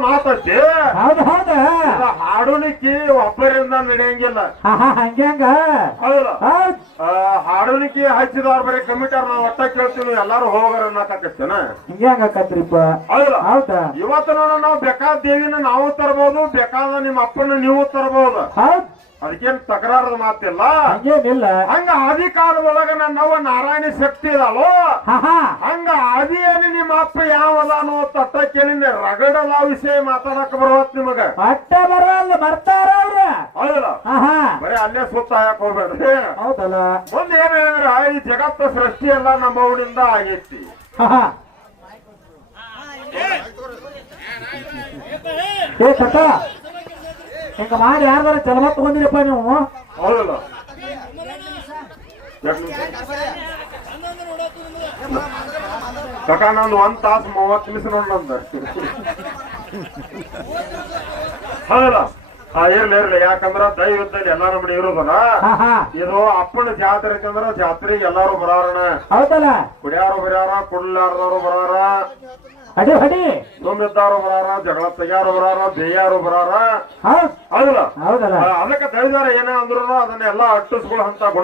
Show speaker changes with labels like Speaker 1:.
Speaker 1: ಮಾತೈತಿ
Speaker 2: ಹೌದು ಹೌದು.
Speaker 1: ಹಾಡುಣಿಕಿ ಒಬ್ಬರಿಂದ ನಡೆಯಂಗಿಲ್ಲ.
Speaker 2: ಹಂಗ್ಯಾಂಗ ಹೌದ್.
Speaker 1: ಹಾಡುಣಿಕಿ ಹಚ್ಚಿದವ್ರ ಬರೀ ಕಮಿಟರ್ ನಾವು ಒಟ್ಟ ಕೇಳ್ತೀವಿ ಎಲ್ಲಾರು ಹೋಗರ ಅನ್ನಕತ್ತೇನ
Speaker 2: ಹಿಂಗ್ಯಾಂಗ ಆಕತ್ರಿಪ್ಪ? ಹೌದಾ.
Speaker 1: ಇವತ್ತು ನೋಡ ನಾವು ಬೇಕಾದ ದೇವಿನ ನಾವು ತರಬಹುದು ಬೇಕಾದ ನಿಮ್ಮ ಅಪ್ಪನ ನೀವು ತರಬಹುದು
Speaker 2: ಹೌದ್.
Speaker 1: ಅದಕ್ಕೇನ್ ತಕರಾರದ ಮಾತಿಲ್ಲ?
Speaker 2: ಹಂಗೇನಿಲ್ಲ.
Speaker 1: ಹಂಗ ಆದಿ ಕಾಲದೊಳಗ ನನ್ನವ್ವ ನಾರಾಯಣಿ ಶಕ್ತಿ
Speaker 2: ಹಾ
Speaker 1: ಹಂಗ ಆದಿ ಅಪ್ಪ ಯಾವದಾನು ಅನ್ನೋ ತಟ್ಟ ಕೇಳಿಂದ ರಗಡಲ ವಿಷಯ ಮಾತಾಡಕ್ ಬರುವತ್ ನಿಮಗ.
Speaker 2: ಅಟ್ಟ ಬರಲ್ಲ ಬರ್ತಾರ ಅವ್ರ.
Speaker 1: ಹೌದಲ್ಲ?
Speaker 2: ಹಾ ಹಾ
Speaker 1: ಬರೀ ಅಲ್ಲೇ ಸುತ್ತ ಹಾಕ್ ಹೋಗ್ಬೇಡ್ರಿ.
Speaker 2: ಹೌದಲ್ಲ?
Speaker 1: ಒಂದ್ ಏನ್ ಹೇಳಿದ್ರ ಈ ಜಗತ್ತ ಸೃಷ್ಟಿ ಎಲ್ಲ ನಮ್ಮ ಊರಿಂದ ಆಗೈತಿ.
Speaker 2: ಹಾ ಹಾ ಏ ಕಟ್ಟ ಹಿಂಗ ಮಾಡಿ ಯಾರ್ದಾರ ಜನ್ಮ ತಗೊಂಡಿರಪ್ಪ ನೀವು?
Speaker 1: ಹೌದಲ್ಲ? ಎಷ್ಟ್ ನಾನು ನಂದು ಒಂದ್ ತಾಸು ಮೂವತ್ತು ನಿಮಿಷ ನೋಡೋಣ ನಂದು ಹೌದಲ್ಲ ಇರ್ಲಿ ಇರ್ಲಿ. ಯಾಕಂದ್ರ ದೈವದಲ್ಲಿ ಎಲ್ಲಾರ ಮನೆ ಇರೋದಲ್ಲ? ಇದು ಅಪ್ಪನ ಜಾತ್ರೆ ಐತಂದ್ರ ಜಾತ್ರೆಗೆ ಎಲ್ಲಾರು ಬರಾರಣ.
Speaker 2: ಹೌದಲ್ಲ?
Speaker 1: ಕುಡಿಯಾರು ಬರಾರ ಕುಡ್ಲಾರ್ದವ್ರು ಬರಾರ.
Speaker 2: ಅಡಿ ಹಡಿ.
Speaker 1: ಸುಮ್ಮಿದ್ದಾರು ಬರಾರ ಜಗಳ ತಯಾರು ಬರಾರ ಬೇಯಾರು ಬರಾರ.
Speaker 2: ಹೌದ್.
Speaker 1: ಹೌದಲ್ಲ?
Speaker 2: ಹೌದಲ್ಲ?
Speaker 1: ಅದಕ್ಕೆ ದೈವದಾರ ಏನೇ ಅಂದ್ರು ಅದನ್ನೆಲ್ಲ ಅಟ್ಟಿಸ್ಕೊಳ್ಳೋ ಅಂತ ಗುಣ